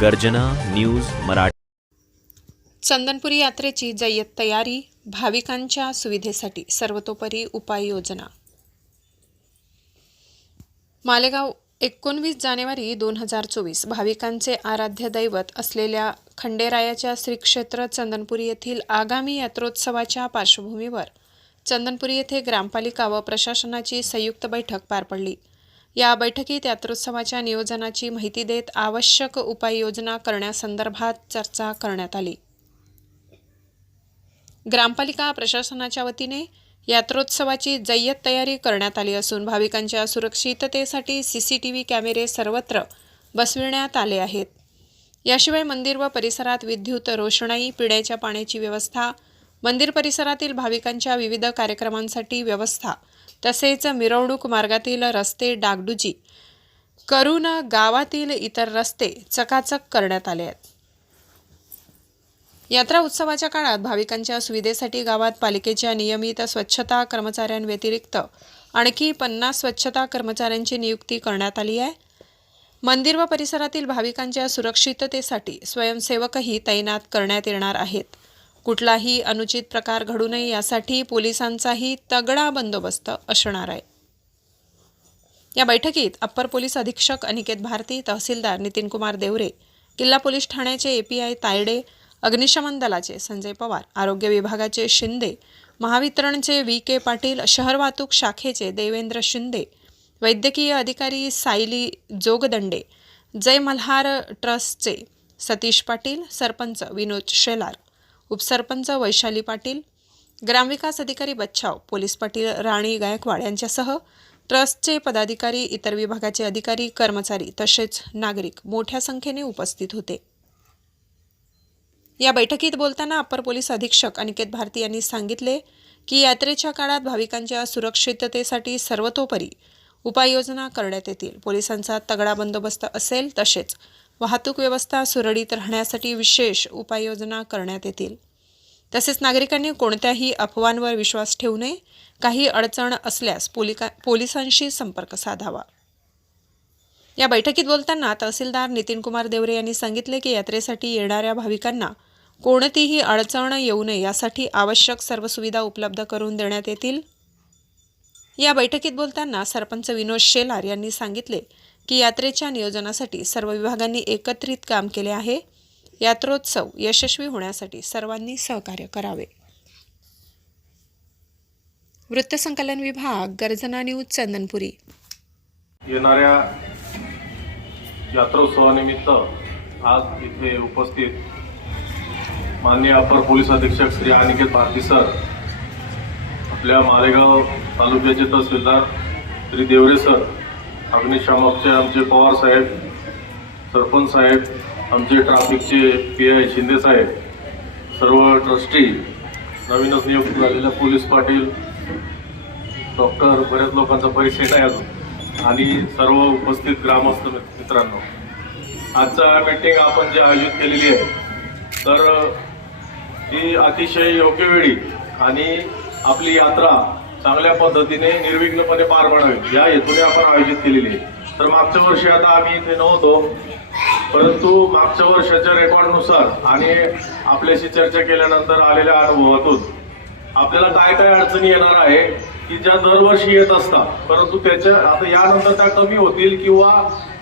गर्जना न्यूज मराठी. चंदनपुरी यात्रेची जय्यत तयारी भाविकांच्या सुविधेसाठी सर्वतोपरी उपाययोजना मालेगाव एकोणवीस जानेवारी दोन हजार चोवीस भाविकांचे आराध्य दैवत असलेल्या खंडेरायाच्या श्रीक्षेत्र चंदनपुरी येथील आगामी यात्रोत्सवाच्या पार्श्वभूमीवर चंदनपुरी येथे ग्रामपालिका व प्रशासनाची संयुक्त बैठक पार पडली. या बैठकीत यात्रोत्सवाच्या नियोजनाची माहिती देत आवश्यक उपाययोजना करण्यासंदर्भात चर्चा करण्यात आली. ग्रामपालिका प्रशासनाच्या वतीने यात्रोत्सवाची जय्यत तयारी करण्यात आली असून भाविकांच्या सुरक्षिततेसाठी सी सी टी व्ही कॅमेरे सर्वत्र बसविण्यात आले आहेत. याशिवाय मंदिर व परिसरात विद्युत रोषणाई पिण्याच्या पाण्याची व्यवस्था मंदिर परिसरातील भाविकांच्या विविध कार्यक्रमांसाठी व्यवस्था तसेच मिरवणूक मार्गातील रस्ते डागडुजी करून गावातील इतर रस्ते चकाचक करण्यात आले आहेत. यात्रा उत्सवाच्या काळात भाविकांच्या सुविधेसाठी गावात पालिकेच्या नियमित स्वच्छता कर्मचाऱ्यांव्यतिरिक्त आणखी पन्नास स्वच्छता कर्मचाऱ्यांची नियुक्ती करण्यात आली आहे. मंदिर व परिसरातील भाविकांच्या सुरक्षिततेसाठी स्वयंसेवकही तैनात करण्यात येणार आहेत. कुठलाही अनुचित प्रकार घडू नये यासाठी पोलिसांचाही तगडा बंदोबस्त असणार आहे. या बैठकीत अप्पर पोलीस अधीक्षक अनिकेत भारती तहसीलदार नितीन कुमार देवरे किल्ला पोलीस ठाण्याचे एपीआय तायडे अग्निशमन दलाचे संजय पवार आरोग्य विभागाचे शिंदे महावितरणचे व्ही के पाटील शहर वाहतूक शाखेचे देवेंद्र शिंदे वैद्यकीय अधिकारी सायली जोगदंडे जय मल्हार ट्रस्टचे सतीश पाटील सरपंच विनोद शेलार उपसरपंच वैशाली पाटील ग्रामविकास अधिकारी बच्छाव पोलीस पाटील राणी गायकवाड यांच्यासह ट्रस्टचे पदाधिकारी इतर विभागाचे अधिकारी कर्मचारी तसेच नागरिक मोठ्या संख्येने उपस्थित होते. या बैठकीत बोलताना अप्पर पोलीस अधीक्षक अनिकेत भारती यांनी सांगितले की यात्रेच्या काळात भाविकांच्या सुरक्षिततेसाठी सर्वतोपरी उपाययोजना करण्यात येतील. पोलिसांचा तगडा बंदोबस्त असेल तसेच वाहतूक व्यवस्था सुरळीत राहण्यासाठी विशेष उपाययोजना करण्यात येतील. तसेच नागरिकांनी कोणत्याही अफवांवर विश्वास ठेवू नये. काही अडचण असल्यास पोलिका पोलिसांशी संपर्क साधावा. या बैठकीत बोलताना तहसीलदार नितीन कुमार देवरे यांनी सांगितले की यात्रेसाठी येणाऱ्या भाविकांना कोणतीही अडचण येऊ नये यासाठी आवश्यक सर्व सुविधा उपलब्ध करून देण्यात येतील. या बैठकीत बोलताना सरपंच विनोद शेलार यांनी सांगितले की यात्रेच्या नियोजनासाठी सर्व विभागांनी एकत्रित काम केले आहे. यात्रोत्सव यशस्वी होण्यासाठी सर्वांनी सहकार्य करावे. वृत्तसंकलन विभाग गर्जना न्यूज चंदनपुरी. येणाऱ्या यात्रोत्सवानिमित्त आज इथे उपस्थित माननीय अपर पोलीस अधीक्षक श्री अनिकेत भारती सर आपल्या मालेगाव तालुक्याचे तहसीलदार श्री देवरे सर अग्निशामकचे आमचे पवार साहेब सरपंच साहेब आमचे ट्राफिकचे पी आय शिंदे साहेब सर्व ट्रस्टी नवीनच नियुक्त झालेल्या पोलीस पाटील डॉक्टर बऱ्याच लोकांचा परिचय नाही अजून. आणि सर्व उपस्थित ग्रामस्थ मित्रांनो. आजचा मीटिंग आपण जी आयोजित केलेली आहे तर ही अतिशय योग्य वेळी आणि आपली यात्रा चांगल्या पद्धतीने निर्विघ्नपणे पार पडावी. या हेतूने आपण आयोजित केलेली आहे. तर मागच्या वर्षी आता आम्ही इथे नव्हतो परंतु मागच्या वर्षाच्या रेकॉर्डनुसार आणि आपल्याशी चर्चा केल्यानंतर आलेल्या अनुभवातून आपल्याला काय काय अडचणी येणार आहे की ज्या दरवर्षी येत असतात परंतु त्याच्या आता यानंतर त्या कमी होतील किंवा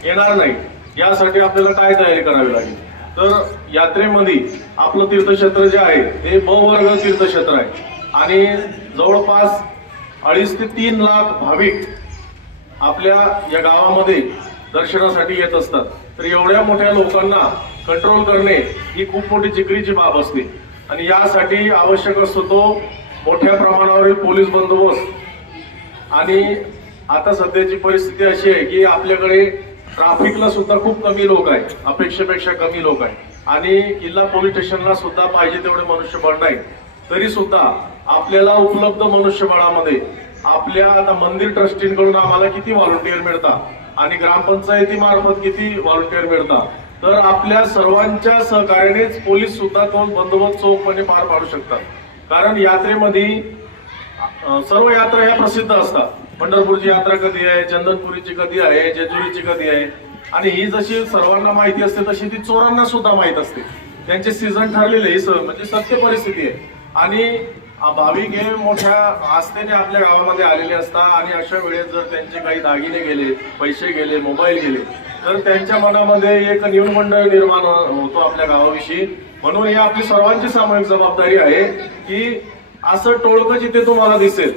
येणार नाही यासाठी आपल्याला काय तयारी करावी लागेल? तर यात्रेमध्ये आपलं तीर्थक्षेत्र जे आहे ते ब तीर्थक्षेत्र आहे. आणि जवळपास अडीच ते तीन लाख भाविक आपल्या या गावामध्ये दर्शनासाठी येत असतात. तर एवढ्या मोठ्या लोकांना कंट्रोल करणे ही खूप मोठी जिकरीची बाब असते. आणि यासाठी आवश्यक असतो तो मोठ्या प्रमाणावरील पोलीस बंदोबस्त. आणि आता सध्याची परिस्थिती अशी आहे की आपल्याकडे ट्राफिकला सुद्धा खूप कमी लोक आहे अपेक्षेपेक्षा कमी लोक आहे आणि किल्ला पोलीस स्टेशनला सुद्धा पाहिजे तेवढे मनुष्यबळ नाही. तरी सुद्धा आपल्याला उपलब्ध मनुष्यबळामध्ये आपल्या आता मंदिर ट्रस्टींकडून आम्हाला किती व्हॉलंटियर मिळतात आणि ग्रामपंचायतीमार्फत किती व्हॉलंटियर मिळतात तर आपल्या सर्वांच्या सहकार्यानेच पोलीस सुद्धा तो बंदोबस्त चोखपणे पार पाडू शकतात. कारण यात्रेमध्ये सर्व यात्रा ह्या प्रसिद्ध असतात. पंढरपूरची यात्रा कधी आहे चंदनपुरीची कधी आहे जेजुरीची कधी आहे? आणि ही जशी सर्वांना माहिती असते तशी ती चोरांना सुद्धा माहीत असते. त्यांचे सीझन ठरलेले ही स- म्हणजे सत्य परिस्थिती आहे. आणि भाविक हे मोठ्या आस्थेने आपल्या गावामध्ये आलेले असतात आणि अशा वेळेस जर त्यांचे काही दागिने गेले पैसे गेले मोबाईल गेले तर त्यांच्या मनामध्ये एक न्यूनमंडळ निर्माण हो-, होतो आपल्या गावाविषयी. म्हणून ही आपली सर्वांची सामूहिक जबाबदारी आहे की असं टोळकं जिथे तुम्हाला दिसेल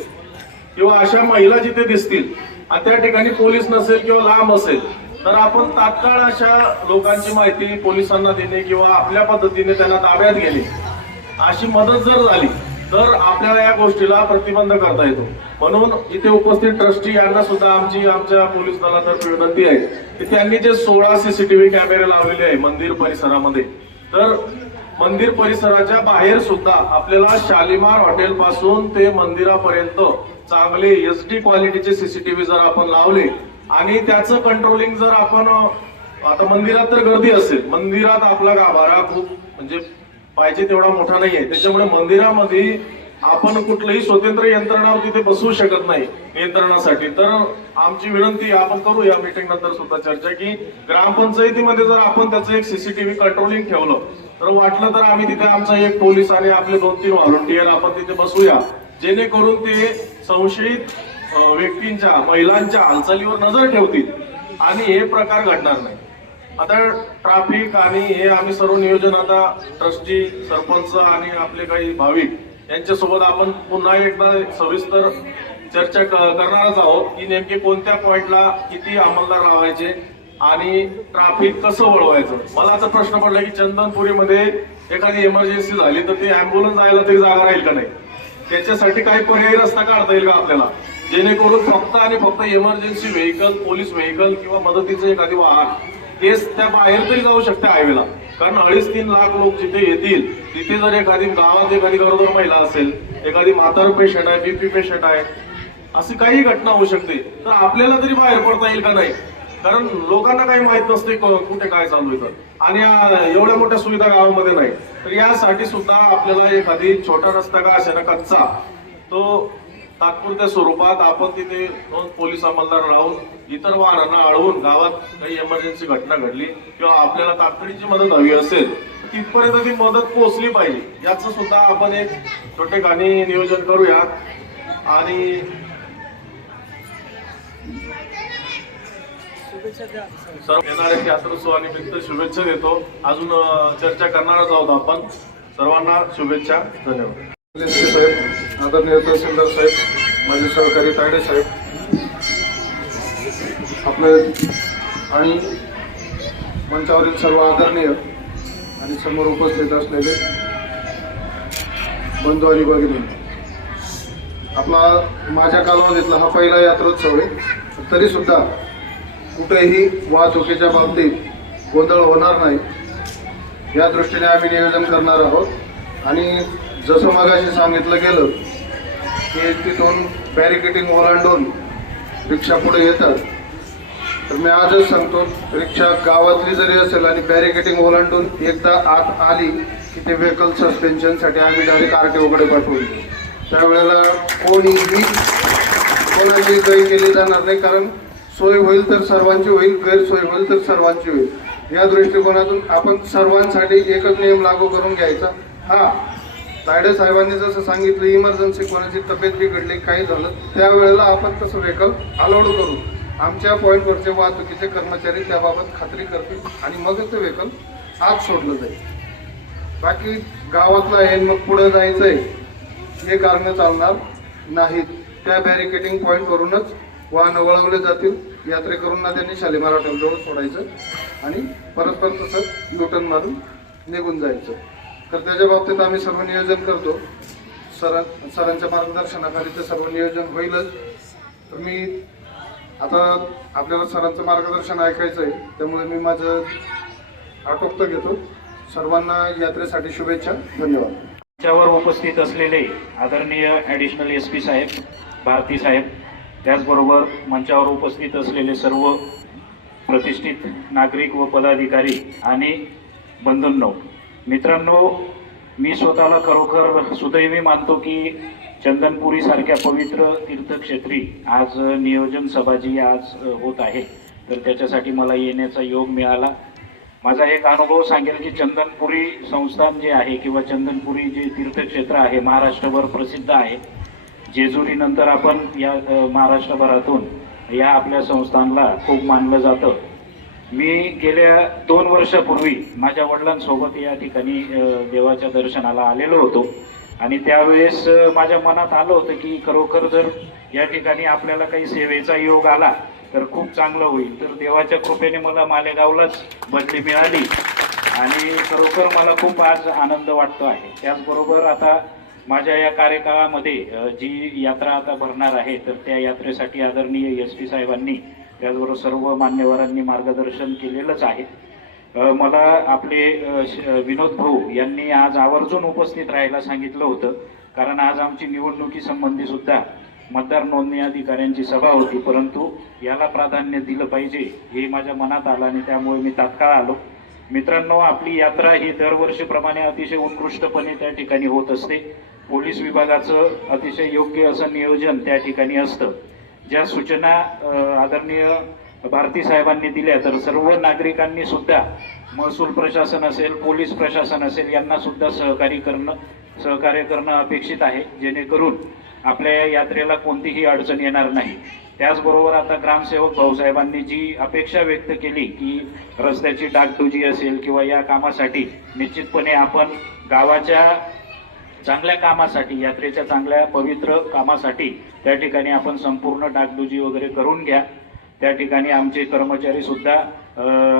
किंवा अशा महिला जिथे दिसतील आणि त्या ठिकाणी पोलीस नसेल किंवा लांब असेल तर आपण तात्काळ अशा लोकांची माहिती पोलिसांना देणे किंवा आपल्या पद्धतीने त्यांना ताब्यात घेणे अशी मदत जर झाली तर आपल्याला या गोष्टीला प्रतिबंध करता येतो. म्हणून इथे उपस्थित ट्रस्टी यांना सुद्धा आमची आमच्या पोलीस दलातर्फे विनंती आहे की त्यांनी जे सोळा सीसीटीव्ही कॅमेरे लावलेले आहे मंदिर परिसरामध्ये तर मंदिर परिसराच्या बाहेर सुद्धा आपल्याला शालिमार हॉटेल पासून ते मंदिरापर्यंत चांगले एच डी क्वालिटीचे सीसीटीव्ही जर आपण लावले आणि त्याचं कंट्रोलिंग जर आपण आता मंदिरात तर गर्दी असेल मंदिरात आपला गाभारा खूप म्हणजे पाहिजे तेवढा मोठा नाहीये. त्याच्यामुळे मंदिरामध्ये आपण कुठलंही स्वतंत्र यंत्रणा तिथे बसवू शकत नाही नियंत्रणासाठी. तर आमची विनंती आपण करू या मीटिंग नंतर सुद्धा चर्चा की ग्रामपंचायतीमध्ये जर आपण त्याचं एक सीसीटीव्ही कंट्रोलिंग ठेवलं तर वाटलं तर आम्ही तिथे आमचा एक पोलीस आणि आपले दोन तीन व्हॉलंटियर आपण तिथे बसूया. जेणेकरून ते संशयित व्यक्तींच्या महिलांच्या हालचालीवर नजर ठेवतील आणि हे प्रकार घडणार नाही. आता ट्राफिक आणि हे आम्ही सर्व नियोजन आता ट्रस्टी सरपंच आणि आपले काही भाविक यांच्यासोबत आपण पुन्हा एकदा सविस्तर चर्चा करणारच आहोत की नेमके कोणत्या पॉइंटला किती अंमलदार लावायचे आणि ट्राफिक कसं वळवायचं? मला असा प्रश्न पडला की चंदनपुरीमध्ये एखादी इमर्जन्सी झाली तर ती अँब्युलन्स जायला तरी जागा राहील का नाही? त्याच्यासाठी काही पर्यायी रस्ता काढता येईल का आपल्याला? जेणेकरून फक्त आणि फक्त इमर्जन्सी व्हेकल पोलीस व्हेकल किंवा मदतीचं एखादी वाहन तेच त्या बाहेर तरी जाऊ शकते हायवेला कारण अडीच तीन लाख लोक जिथे येतील तिथे जर एखादी गावात एखादी गरोदर महिला असेल एखादी म्हातार पेशंट आहे बीपी पेशंट आहे अशी काही घटना होऊ शकते. तर आपल्याला तरी बाहेर पडता येईल का नाही? कारण लोकांना काही माहीत नसते कुठे काय चालू आहे तर. आणि एवढ्या मोठ्या सुविधा गावामध्ये नाही. तर यासाठी सुद्धा आपल्याला एखादी छोटा रस्ता का अशा ना कच्चा तो तात्पुरत्या स्वरूपात आपण तिथे दोन पोलीस अंमलदार राहून इतर वाहनांना अडवून गावात काही इमर्जन्सी घटना घडली किंवा आपल्याला तातडीची मदत हवी असेल तिथपर्यंत ती मदत पोहोचली पाहिजे. याचं सुद्धा आपण एक छोटे गाणी नियोजन करूया. आणि सर्व येणाऱ्या यात्रोत्सवानिमित्त शुभेच्छा देतो. अजून चर्चा करणारच आहोत आपण. सर्वांना शुभेच्छा. धन्यवाद. साहेब आदरणीय तहसीलदार साहेब माझे सहकारी तायडे साहेब आपले आणि मंचावरील सर्व आदरणीय आणि समोर उपस्थित असलेले बंधू आणि भगिनी आपला माझ्या कालावधीतला हा पहिला यात्रोत्सव आहे तरी सुद्धा कुठेही वाहतुकीच्या बाबतीत गोंधळ होणार नाही या दृष्टीने आम्ही नियोजन करणार आहोत आणि जसं मगाशी सांगितलं गेलं की तिथून बॅरिकेटिंग ओलांडून रिक्षा पुढे येतात. तर मी आजच सांगतो रिक्षा गावातली जरी असेल आणि बॅरिकेटिंग ओलांडून एकदा आत आली की ते व्हेकल सस्पेन्शनसाठी आम्ही डायरेक्ट आर टी ओकडे पाठवू. त्यावेळेला कोणीही कोणाची गैर केली जाणार नाही कारण सोय होईल तर सर्वांची होईल गैरसोय होईल तर सर्वांची होईल. या दृष्टिकोनातून आपण सर्वांसाठी एकच नियम लागू करून घ्यायचा. हा तायडे साहेबांनी जसं सांगितलं इमर्जन्सी कोणाची तब्येत बिघडली काही झालं त्यावेळेला आपण तसं व्हेकल अलाउड करू. आमच्या पॉईंटवरचे वाहतुकीचे कर्मचारी त्याबाबत खात्री करतील आणि मगच ते व्हेकल आत सोडलं जाईल. बाकी गावातलं आहे मग पुढं जायचंय हे कारणं चालणार नाहीत. त्या बॅरिकेटिंग पॉईंटवरूनच वाहनं वळवले जातील. यात्रेकरूंना त्यांनी शालिमार हॉटेलजवळ सोडायचं आणि परस्पर तसं युटर्न मारून निघून जायचं. तर त्याच्या बाबतीत आम्ही सर्व नियोजन करतो. सर सरांच्या मार्गदर्शनाखाली ते सर्व नियोजन होईलच. तर मी आता आपल्याला सरांचं मार्गदर्शन ऐकायचं आहे त्यामुळे मी माझं आटोपतं घेतो. सर्वांना यात्रेसाठी शुभेच्छा. धन्यवाद. त्यावर उपस्थित असलेले आदरणीय ॲडिशनल एस पी साहेब भारती साहेब त्याचबरोबर मंचावर उपस्थित असलेले सर्व प्रतिष्ठित नागरिक व पदाधिकारी आणि बंधूंनो मित्रांनो मी स्वतःला खरोखर सुदैवी मानतो की चंदनपुरी सारख्या पवित्र तीर्थक्षेत्री आज नियोजन सभा जी आज होत आहे. तर त्याच्यासाठी मला येण्याचा योग मिळाला. माझा एक अनुभव सांगेल की चंदनपुरी संस्थान जे आहे किंवा चंदनपुरी जे तीर्थक्षेत्र आहे महाराष्ट्रभर प्रसिद्ध आहे. जेजुरीनंतर आपण या महाराष्ट्रभरातून या आपल्या संस्थानला खूप मानलं जातं. मी गेल्या दोन वर्षापूर्वी माझ्या वडिलांसोबत या ठिकाणी देवाच्या दर्शनाला आलेलो होतो. आणि त्यावेळेस माझ्या मनात आलं होतं की खरोखर जर या ठिकाणी आपल्याला काही सेवेचा योग आला तर खूप चांगलं होईल. तर देवाच्या कृपेने मला मालेगावलाच बदली मिळाली. आणि खरोखर मला खूप आज आनंद वाटतो आहे. त्याचबरोबर आता माझ्या या कार्यकाळामध्ये जी यात्रा आता भरणार आहे तर त्या यात्रेसाठी आदरणीय एस पी साहेबांनी त्याचबरोबर सर्व मान्यवरांनी मार्गदर्शन केलेलंच आहे. मला आपले श- विनोद भाऊ यांनी आज आवर्जून उपस्थित राहायला सांगितलं होतं. कारण आज आमची निवडणुकीसंबंधी सुद्धा मतदार नोंदणी अधिकाऱ्यांची सभा होती. परंतु याला प्राधान्य दिलं पाहिजे हे माझ्या मनात आलं आणि त्यामुळे मी तात्काळ आलो. मित्रांनो आपली यात्रा ही दरवर्षीप्रमाणे अतिशय उत्कृष्टपणे त्या ठिकाणी होत असते. पोलीस विभागाचं अतिशय योग्य असं नियोजन त्या ठिकाणी असतं. ज्या सूचना आदरणीय भारती साहेबांनी दिल्या तर सर्व नागरिकांनी सुद्धा महसूल प्रशासन असेल पोलीस प्रशासन असेल यांना सुद्धा सहकार्य करणं सहकार्य करणं अपेक्षित आहे. जेणेकरून आपल्या या यात्रेला कोणतीही अडचण येणार नाही. त्याचबरोबर आता ग्रामसेवक भाऊसाहेबांनी जी अपेक्षा व्यक्त केली की रस्त्याची डागडुजी असेल किंवा या कामासाठी निश्चितपणे आपण गावाच्या चांगल्या कामासाठी यात्रेच्या चांगल्या पवित्र कामासाठी त्या ठिकाणी आपण संपूर्ण डागडुजी वगैरे करून घ्या. त्या ठिकाणी आमचे कर्मचारी सुद्धा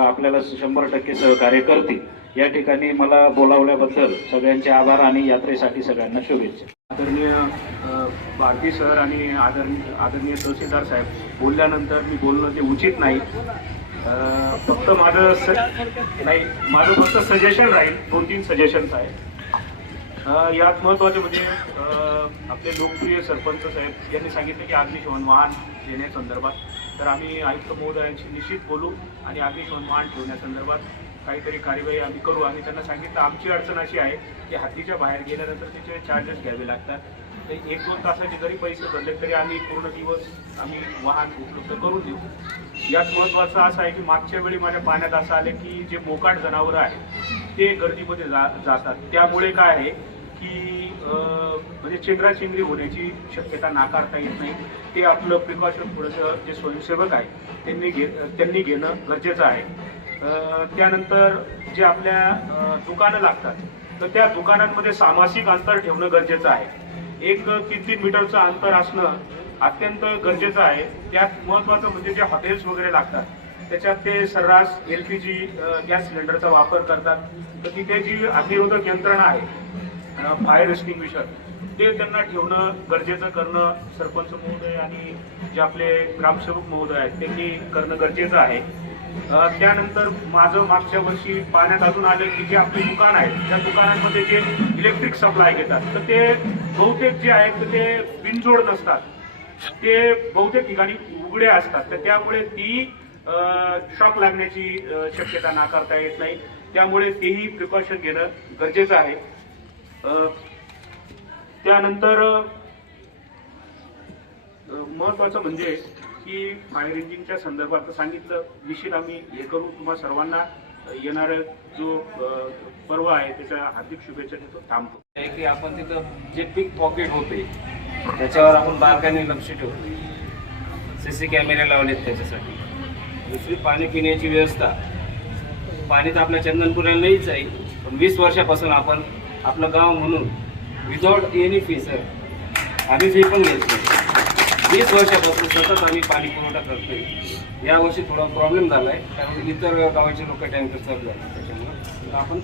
आपल्याला शंभर टक्के सहकार्य करतील. या ठिकाणी मला बोलावल्याबद्दल सगळ्यांचे आभार आणि यात्रेसाठी सगळ्यांना शुभेच्छा. आदरणीय भारती सर आणि आदरणीय आदरणीय तहसीलदार साहेब बोलल्यानंतर मी बोलणं ते उचित नाही. फक्त माझं स नाही माझं फक्त सजेशन राहील. दोन तीन सजेशन्स आहेत. यात महत्त्वाचे म्हणजे आपले लोकप्रिय सरपंच साहेब यांनी सांगितलं की अग्निशमन वाहन देण्यासंदर्भात तर आम्ही आयुक्त महोदयांशी निश्चित बोलू आणि अग्निशमन वाहन ठेवण्यासंदर्भात काहीतरी कार्यवाही आम्ही करू. आणि त्यांना सांगितलं आमची अडचण अशी आहे की हद्दीच्या बाहेर गेल्यानंतर त्याचे चार्जेस घ्यावे लागतात. ते एक दोन तासाचे जरी पैसे भरले तरी आम्ही पूर्ण दिवस आम्ही वाहन उपलब्ध करून देऊ. यात महत्त्वाचं असं आहे की मागच्या वेळी माझ्या पाण्यात असं आलं की जे मोकाट जनावरं आहेत ते गर्दीमध्ये जा जातात. त्यामुळे काय आहे की म्हणजे चिंगराचिंगरी होण्याची शक्यता नाकारता येत नाही. ते आपलं प्रिकॉशन थोडंसं जे स्वयंसेवक आहे त्यांनी घे त्यांनी घेणं गरजेचं आहे. त्यानंतर जे आपल्या दुकानं लागतात तर त्या दुकानांमध्ये सामासिक अंतर ठेवणं गरजेचं आहे. एक तीन तीन मीटरचं अंतर असणं अत्यंत गरजेचं आहे. त्यात महत्त्वाचं म्हणजे जे हॉटेल्स वगैरे लागतात त्याच्यात ते सर्रास एल पी जी गॅस सिलेंडरचा वापर करतात. तर तिथे जी अग्निरोधक यंत्रणा आहे फायर एक्स्टिंग्विशर ते त्यांना ठेवणं गरजेचं करणं सरपंच महोदय आणि जे आपले ग्रामसेवक महोदय आहेत त्यांनी करणं गरजेचं आहे. त्यानंतर माझं मागच्या वर्षी पाण्यात अजून आलं की जे आपले दुकान आहेत त्या दुकानांमध्ये जे इलेक्ट्रिक सप्लाय घेतात तर ते बहुतेक जे आहेत तर ते बिनजोड नसतात. ते बहुतेक ठिकाणी उघडे असतात तर त्यामुळे ती शॉक लागण्याची शक्यता नाकारता येत नाही. त्यामुळे तेही प्रिकॉशन घेणं गरजेचं आहे. त्यानंतर महत्वाचं म्हणजे की फायर इंजिनच्या संदर्भात सांगितलं निश्चित आम्ही हे करू तुम्हा सर्वांना येणारा जो पर्व आहे त्याच्या हार्दिक शुभेच्छा देतो. थांबतो. की आपण तिथं जे पिक पॉकेट होते त्याच्यावर आपण बारकाईने लक्ष ठेवतो सी सी कॅमेरे लावलेत त्याच्यासाठी. दुसरी पाणी पिण्याची व्यवस्था. पाणी तर आपल्या चंदनपुराला नाहीच आहे पण वीस वर्षापासून आपण आपलं गाव म्हणून विदाउट एनी फी सर आम्ही फी पण घेत नाही. वीस वर्षापासून सतत आम्ही पाणी पुरवठा करतोय यावर्षी थोडा प्रॉब्लेम झाला आहे कारण इतर गावाचे लोक टँकर चालू झाले त्याच्यामुळं. आपण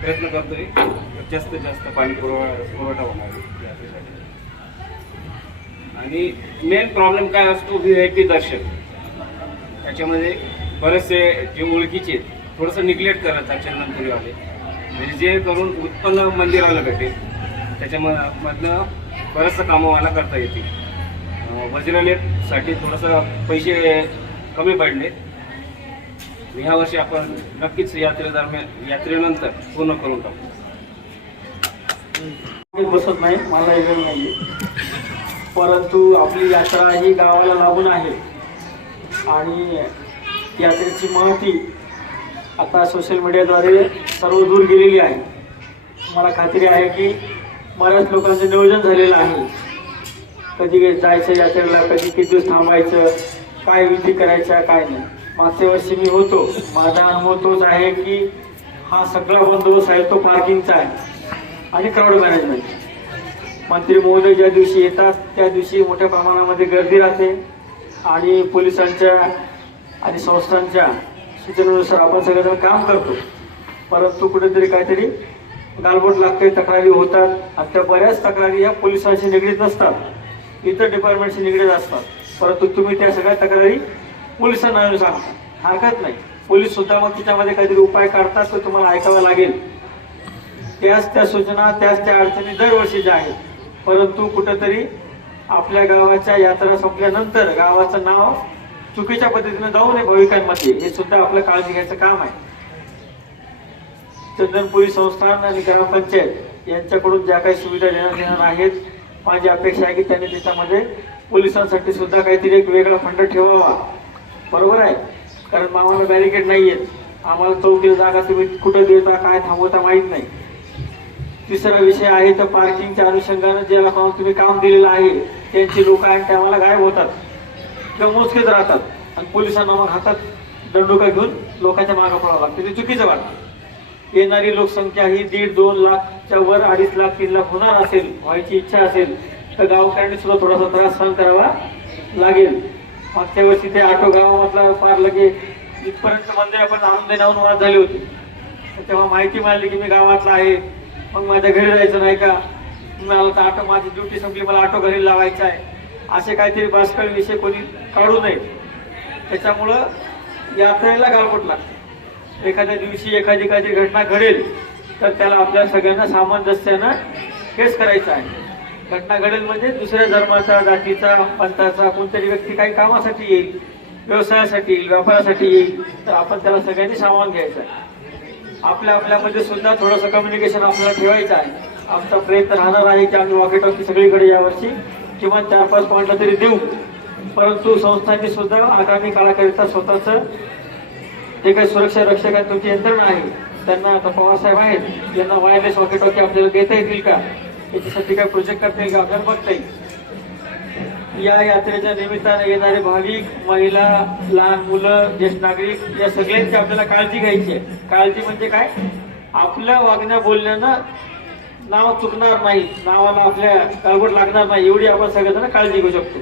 प्रयत्न करतोय जास्तीत जास्त पाणी पुरवठा पुरवठा होणार यासाठी. आणि मेन प्रॉब्लेम काय असतो? व्ही आय पी दर्शन. त्याच्यामध्ये बरेचसे जे ओळखीचे आहेत थोडंसं निग्लेक्ट करत करतात चंदनपुरीवाले म्हणजे जे करून उत्पन्न मंदिराला भेटेल. त्याच्यामधनं बरंचसं कामं मला करता येतील. अं, वज्रलेपसाठी थोडंसं पैसे कमी पडले. ह्या वर्षी आपण नक्कीच यात्रेदरम्यान यात्रेनंतर पूर्ण करून टाकू. बसत नाही मला वेळ नाही परंतु आपली यात्रा ही गावाला लागून आहे. आणि यात्रेची महती आता सोशल मीडियाद्वारे सर्व दूर गेलेली आहे. मला खात्री आहे की बऱ्याच लोकांचं नियोजन झालेलं आहे. कधी जायचं यात्रेला कधी किती दिवस थांबायचं काय विधी करायच्या काय नाही. मागच्या वर्षी मी होतो. माझा अनुभव तोच आहे की हा सगळा बंदोबस्त आहे तो पार्किंगचा आहे. आणि क्राऊड मॅनेजमेंट मंत्री महोदय ज्या दिवशी येतात त्या दिवशी मोठ्या प्रमाणामध्ये गर्दी राहते. आणि पोलिसांच्या आणि संस्थांच्या सूचनेनुसार आपण सगळेजण काम करतो. परंतु कुठेतरी काहीतरी गालबोट लागते तक्रारी होतात आणि त्या बऱ्याच तक्रारी ह्या पोलिसांशी निगडीत नसतात. इतर डिपार्टमेंटशी निगडीत असतात. परंतु तुम्ही त्या सगळ्या तक्रारी पोलिसांना येऊन सांगता हरकत नाही. पोलीस सुद्धा मग तिच्यामध्ये काहीतरी उपाय काढतात तर तुम्हाला ऐकावं लागेल. त्याच त्या सूचना त्याच त्या अडचणी दरवर्षीच्या आहेत. परंतु कुठंतरी आपल्या गावाच्या यात्रा संपल्यानंतर गावाचं नाव चुकीच्या पद्धतीने जाऊ नये भाविकांमध्ये हे सुद्धा आपलं काळजी घ्यायचं काम आहे. चंदनपुरी संस्थान आणि ग्रामपंचायत यांच्याकडून ज्या काही सुविधा देण्यात येणार आहेत माझी अपेक्षा आहे की त्यांनी त्याच्यामध्ये पोलिसांसाठी सुद्धा काहीतरी एक वेगळा फंड ठेवावा. बरोबर आहे? कारण आम्हाला बॅरिकेड नाही आहेत आम्हाला चौकी जागा तुम्ही कुठं देता काय थांबवता माहीत नाही. तिसरा विषय आहे तर पार्किंगच्या अनुषंगानं ज्याला तुम्ही काम दिलेलं आहे त्यांची लोक आहेत ते आम्हाला गायब होतात. किंवा मोजकेच राहतात. आणि पोलिसांना मग हातात दंडुका घेऊन लोकांच्या मागं पडावं लागतं. ते चुकीचं वाटतं. येणारी लोकसंख्या ही दीड दोन लाखच्या वर अडीच लाख तीन लाख होणार असेल व्हायची इच्छा असेल तर गावकऱ्यांनी सुद्धा थोडासा त्रास सहन करावा लागेल. मागच्या वर्षी ते आठो गावामधला फार लगे इथपर्यंत मंदिर आपण आणून देण्याहून वाद झाले होते. तर तेव्हा माहिती मिळाली की मी गावातला आहे. मग माझ्या घरी जायचं नाही का? मला तर आटो माझी ड्युटी संपली मला आटो घरी लावायचा आहे. असे काहीतरी बास्कळ विषय कोणी काढू नये. त्याच्यामुळं यात्रेला गालबोट लागते एखाद्या दिवशी एखादी काहीतरी घटना घडेल तर त्याला आपल्या सगळ्यांना सामंजस्यानं फेस करायचं आहे. घटना घडेल म्हणजे दुसऱ्या धर्माचा जातीचा पंथाचा कोणतरी व्यक्ती काही कामासाठी येईल व्यवसायासाठी येईल व्यापारासाठी येईल तर आपण त्याला सगळ्यांनी सामावून घ्यायचं आहे. आपल्या आपल्यामध्ये सुद्धा थोडंसं कम्युनिकेशन आपल्याला ठेवायचं आहे. आमचा प्रयत्न राहणार आहे की आम्ही वॉकी टॉकी सगळीकडे यावर्षी किंवा चार पाच पॉईंटला तरी देऊ. परंतु संस्थांनी सुद्धा आगामी काळाकरिता स्वतःचं जे काही सुरक्षा रक्षक आहे तुमची यंत्रणा आहे त्यांना आता पवारसाहेब आहेत त्यांना वायरलेस वॉकी टॉकी आपल्याला देता येतील का? याच्यासाठी काय प्रोजेक्ट करता येईल का? आपल्याला बघता येईल. या यात्रेच्या निमित्ताने येणारे भाविक महिला लहान मुलं ज्येष्ठ नागरिक या सगळ्यांची आपल्याला काळजी घ्यायची आहे. काळजी म्हणजे काय? आपल्या वागण्या बोलण्यानं नाव चुकणार नाही नावाला आपल्या कळवट लागणार नाही एवढी आपण सगळेजण काळजी घेऊ शकतो.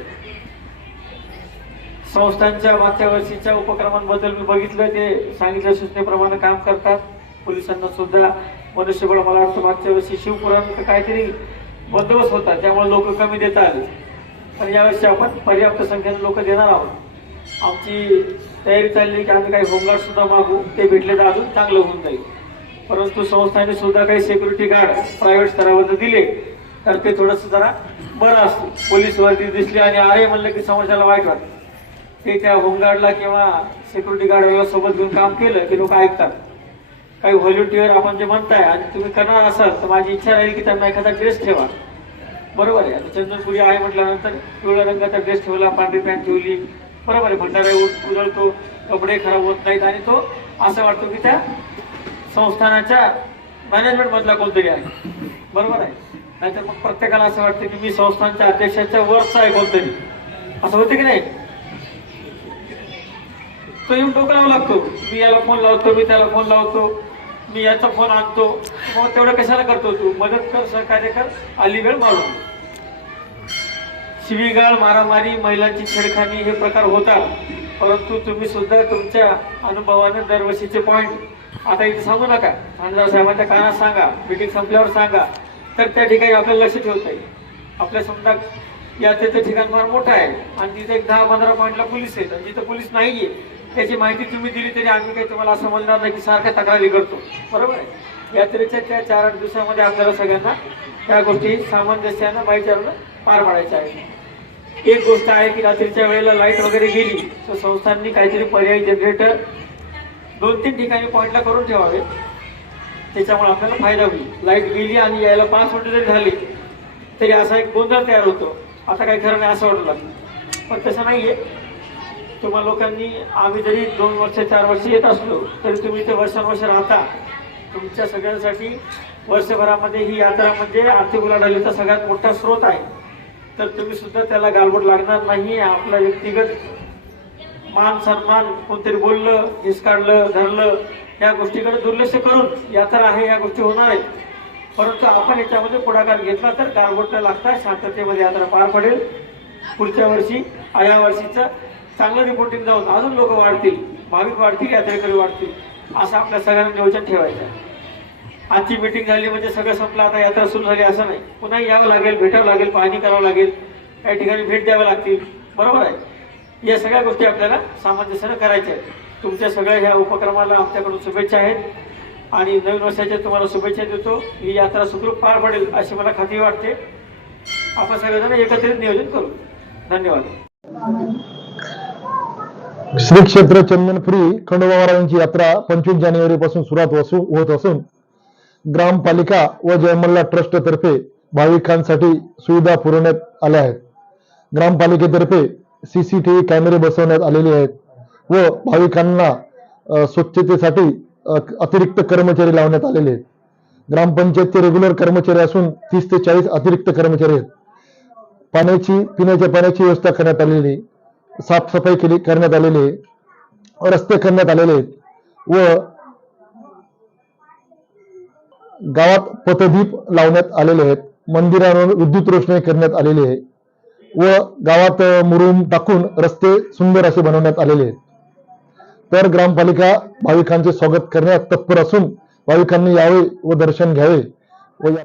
संस्थांच्या मागच्या वर्षीच्या उपक्रमांबद्दल मी बघितलं ते सांगितल्या सूचनेप्रमाणे काम करतात. पोलिसांना सुद्धा मनुष्यबळ मला वाटतं मागच्या वर्षी शिवपुराण काहीतरी बंदोबस्त होता त्यामुळे लोक कमी देता आले. पण यावर्षी आपण पर्याप्त संख्येने लोक देणार आहोत. आमची तयारी चालली की आम्ही काही होमगार्ड सुद्धा मागू ते भेटले तर अजून चांगलं होऊन जाईल. परंतु संस्थांनी सुद्धा काही सिक्युरिटी गार्ड प्रायव्हेट स्तरावर जर दिले तर ते थोडंसं जरा बरं असतं. पोलीस वर्दी दिसली आणि अरे म्हणलं की समोरच्याला वाईट वाटतं. ते त्या होमगार्डला किंवा सिक्युरिटी गार्डला सोबत घेऊन काम केलं की लोक ऐकतात. काही व्हॉल्युंटियर आपण जे म्हणताय आणि तुम्ही करणार असाल तर माझी इच्छा राहील की त्यांना एखादा ड्रेस ठेवा. बरोबर आहे. आता चंदनपुरी आहे म्हटल्यानंतर पिवळ्या रंगाचा ड्रेस ठेवला पांढरी पॅन्ट ठेवली. बरोबर आहे. भंडारा उजळतो कपडे खराब होत नाहीत आणि तो असं वाटतो की त्या संस्थानाच्या मॅनेजमेंट मधला कोणतरी आहे. बरोबर आहे? नाहीतर मग प्रत्येकाला असं वाटतं की मी संस्थांच्या अध्यक्षाच्या वरचा आहे कोणतरी. असं होतं की नाही? तो येऊन डोकलावा लागतो. मी याला फोन लावतो मी त्याला फोन लावतो मी याचा फोन आणतो. मग तेवढं कशाला करतो तू? मदत कर सहकार्य कर. अलीगड मारून. शिवीगाळ मारामारी महिलांची छेडखानी हे प्रकार होतात. परंतु तुम्ही सुद्धा तुमच्या अनुभवाने दरवर्षीचे पॉईंट आता इथे सांगू नका. खासदार साहेबांच्या कानात सांगा मिटिंग संपल्यावर सांगा. तर त्या ठिकाणी आपल्याला लक्ष ठेवता येईल. आपल्या समजा यात्रेचं ठिकाण फार मोठं आहे आणि तिथे एक दहा पंधरा पॉईंटला पोलीस आहेत आणि जिथं पोलीस नाहीये त्याची माहिती तुम्ही दिली तरी आम्ही काही तुम्हाला असं म्हणणार नाही की सारख्या तक्रारी करतो. बरोबर आहे? यात्रेच्या त्या चार आठ दिवसामध्ये आपल्याला सगळ्यांना त्या गोष्टी सामंजस्यानं भाईचारानं पार पाडायच्या आहेत. एक गोष्ट आहे की रात्रीच्या वेळेला लाइट वगैरे गेली तर संस्थांनी काहीतरी पर्यायी जनरेटर दोन तीन ठिकाणी पॉईंटला करून ठेवावे. त्याच्यामुळे आपल्याला फायदा होईल. लाइट गेली आणि यायला पाच मिनटं जरी झाली तरी असा एक गोंधळ तयार होतो. आता काही खरं नाही असं वाटू लागलं. पण तसं नाही आहे तुम्हा लोकांनी आम्ही जरी दोन वर्ष चार वर्ष येत असलो तरी तुम्ही इथे वर्षानुवर्ष राहता. तुमच्या सगळ्यांसाठी वर्षभरामध्ये ही यात्रा म्हणजे आर्थिक उलाढालीचा सगळ्यात मोठा स्रोत आहे. तर तुम्ही सुद्धा त्याला गालबोट लागणार नाही. आपला व्यक्तिगत मान सन्मान कोणतरी बोललं हिसकाडलं धरलं या गोष्टीकडे दुर्लक्ष करून यात्रा आहे या गोष्टी होणार आहेत. परंतु आपण याच्यामध्ये पुढाकार घेतला तर गालबोट न लागता शांततेमध्ये यात्रा पार पडेल. पुढच्या वर्षी या वर्षीचं चांगलं रिपोर्टिंग जाऊन अजून लोक वाढतील भाविक वाढतील यात्रेकरी वाढतील असं आपल्या सगळ्यांना नियोजन ठेवायचं आहे. आजची मीटिंग झाली म्हणजे सगळं संपलं आता यात्रा सुरू झाली असं नाही. पुन्हा यावं लागेल भेटावं लागेल पाहणी करावं लागेल. काही ठिकाणी भेट द्यावं लागतील. बरोबर आहे. या सगळ्या गोष्टी आपल्याला सामंजस्यानं करायच्या आहेत. तुमच्या सगळ्या ह्या उपक्रमाला आमच्याकडून शुभेच्छा आहेत. आणि नवीन वर्षाच्या तुम्हाला शुभेच्छा देतो. ही यात्रा सुखरूप पार पडेल अशी मला खात्री वाटते. आपण सगळेजण एकत्रित नियोजन करू. धन्यवाद. श्री क्षेत्र चंदनपुरी खंडोबा महाराजांची यात्रा पंचवीस जानेवारी पासून सुरुवात होत असून ग्रामपालिका व जयमल्ला ट्रस्ट तर्फे भाविकांसाठी सुविधा पुरवण्यात आल्या आहेत. ग्रामपालिकेतर्फे सीसीटीव्ही कॅमेरे बसवण्यात आलेले आहेत व भाविकांना स्वच्छतेसाठी अतिरिक्त कर्मचारी लावण्यात आलेले आहेत. ग्रामपंचायतचे रेग्युलर कर्मचारी असून तीस ते चाळीस अतिरिक्त कर्मचारी आहेत. पाण्याची पिण्याच्या पाण्याची व्यवस्था करण्यात आलेली आहे. साफसफाई केली करण्यात आलेली आहे. रस्ते करण्यात आलेले आहेत. व गावात पथदीप लावण्यात आलेले आहेत. मंदिरावर विद्युत रोषणाई करण्यात आलेली आहे. व गावात मुरुम टाकून रस्ते सुंदर असे बनवण्यात आलेले आहेत. तर ग्रामपालिका भाविकांचे स्वागत करण्यात तत्पर असून भाविकांनी यावे व दर्शन घ्यावे व